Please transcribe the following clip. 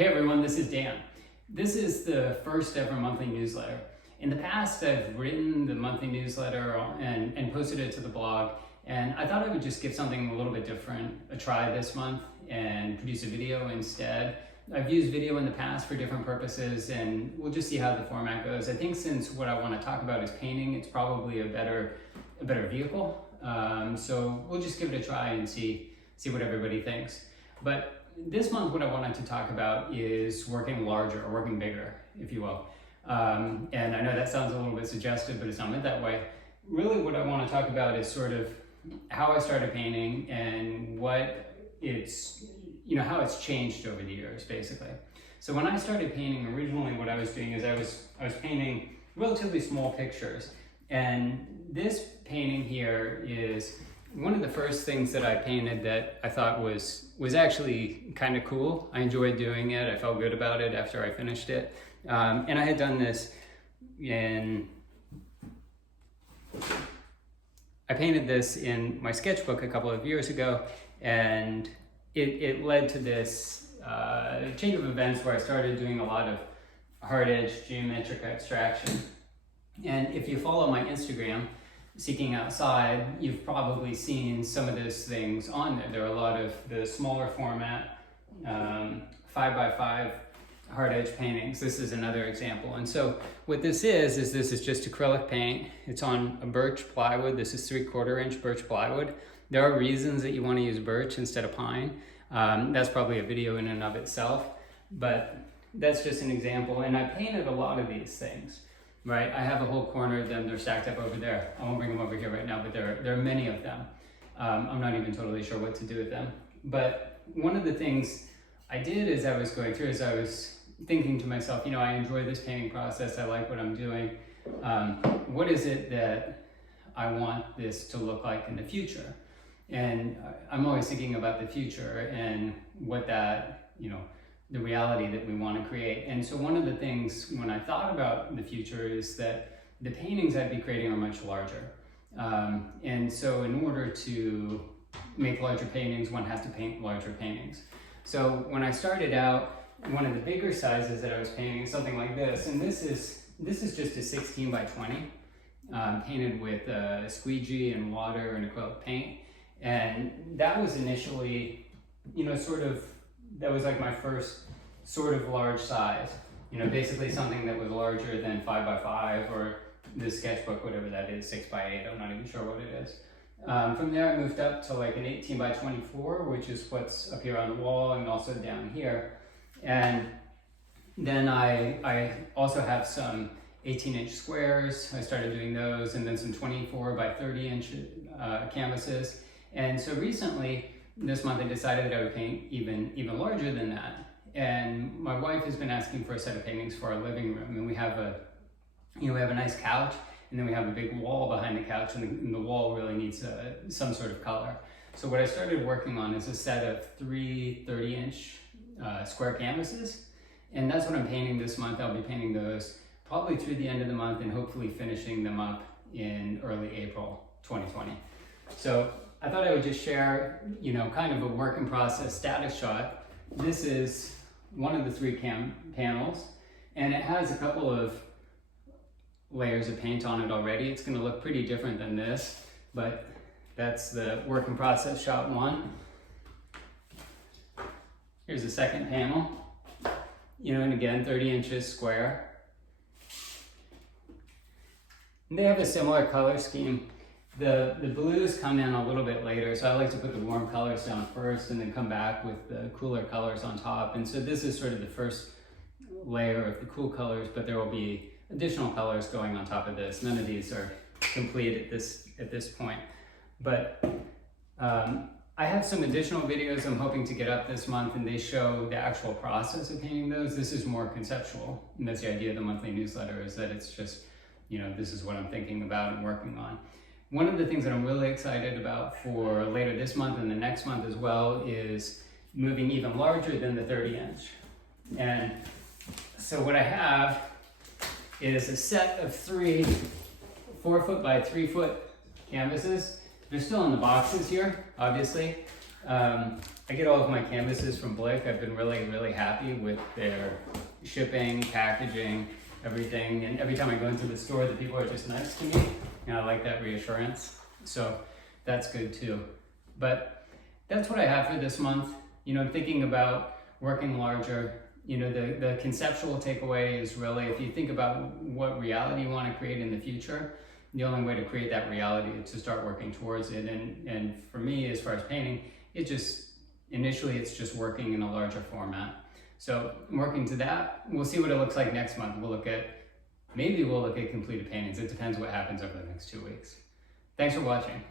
Hey everyone, this is Dan. This is the first ever monthly newsletter. In the past, I've written the monthly newsletter and posted it to the blog, and I thought I would just give something a little bit different a try this month and produce a video instead. I've used video in the past for different purposes, and we'll just see how the format goes. I think since what I want to talk about is painting, it's probably a better vehicle. So we'll just give it a try and see what everybody thinks. But this month, what I wanted to talk about is working larger, or working bigger, if you will. And I know that sounds a little bit suggestive, but it's not meant that way. Really, what I want to talk about is sort of how I started painting and what it's, how it's changed over the years, basically. So when I started painting, originally what I was doing is I was painting relatively small pictures. And this painting here is one of the first things that I painted that I thought was actually kind of cool. I enjoyed doing it. I felt good about it after I finished it. And I had done this I painted this in my sketchbook a couple of years ago, and it led to this chain of events where I started doing a lot of hard edge geometric abstraction. And if you follow my Instagram, Seeking Outside, you've probably seen some of those things on there. There are a lot of the smaller format 5x5 hard edge paintings. This is another example. And so what this is this is just acrylic paint. It's on a birch plywood. This is 3/4 inch birch plywood. There are reasons that you want to use birch instead of pine. That's probably a video in and of itself, but that's just an example. And I painted a lot of these things. Right, I have a whole corner of them. They're stacked up over there. I won't bring them over here right now, but there are many of them. I'm not even totally sure what to do with them. But one of the things I did as I was going through is I was thinking to myself, I enjoy this painting process. I like what I'm doing. What is it that I want this to look like in the future? And I'm always thinking about the future and what that, the reality that we want to create. And so one of the things when I thought about the future is that the paintings I'd be creating are much larger. And so in order to make larger paintings, one has to paint larger paintings. So when I started out, one of the bigger sizes that I was painting is something like this. And this is just a 16 by 20, painted with Squeegee and water and acrylic paint. And that was initially, that was like my first sort of large size, basically something that was larger than 5x5 or the sketchbook, whatever that is, 6x8, I'm not even sure what it is. From there I moved up to like an 18 by 24, which is what's up here on the wall and also down here. And then I also have some 18-inch squares. I started doing those, and then some 24 by 30-inch canvases. And so recently, this month I decided that I would paint even larger than that. And my wife has been asking for a set of paintings for our living room, and we have a nice couch, and then we have a big wall behind the couch, and the wall really needs some sort of color. So what I started working on is a set of 3 30-inch square canvases, and that's what I'm painting this month. I'll be painting those probably through the end of the month and hopefully finishing them up in early April 2020. So I thought I would just share, kind of a work in process status shot. This is one of the 3 panels, and it has a couple of layers of paint on it already. It's going to look pretty different than this, but that's the work in process shot 1. Here's the second panel, and again, 30 inches square. And they have a similar color scheme. The blues come in a little bit later, so I like to put the warm colors down first and then come back with the cooler colors on top. And so this is sort of the first layer of the cool colors, but there will be additional colors going on top of this. None of these are complete at this point. But I have some additional videos I'm hoping to get up this month, and they show the actual process of painting those. This is more conceptual, and that's the idea of the monthly newsletter, is that it's just, this is what I'm thinking about and working on. One of the things that I'm really excited about for later this month and the next month as well is moving even larger than the 30-inch. And so what I have is a set of 3 4-foot by 3-foot canvases. They're still in the boxes here, obviously, I get all of my canvases from Blick. I've been really happy with their shipping, packaging, everything. And every time I go into the store, the people are just nice to me. And I like that reassurance. So that's good too. But that's what I have for this month. You know, thinking about working larger. You know, the conceptual takeaway is really, if you think about what reality you want to create in the future, the only way to create that reality is to start working towards it. And for me, as far as painting, initially it's just working in a larger format. So working to that, we'll see what it looks like next month. Maybe we'll look at completed paintings. It depends what happens over the next 2 weeks. Thanks for watching.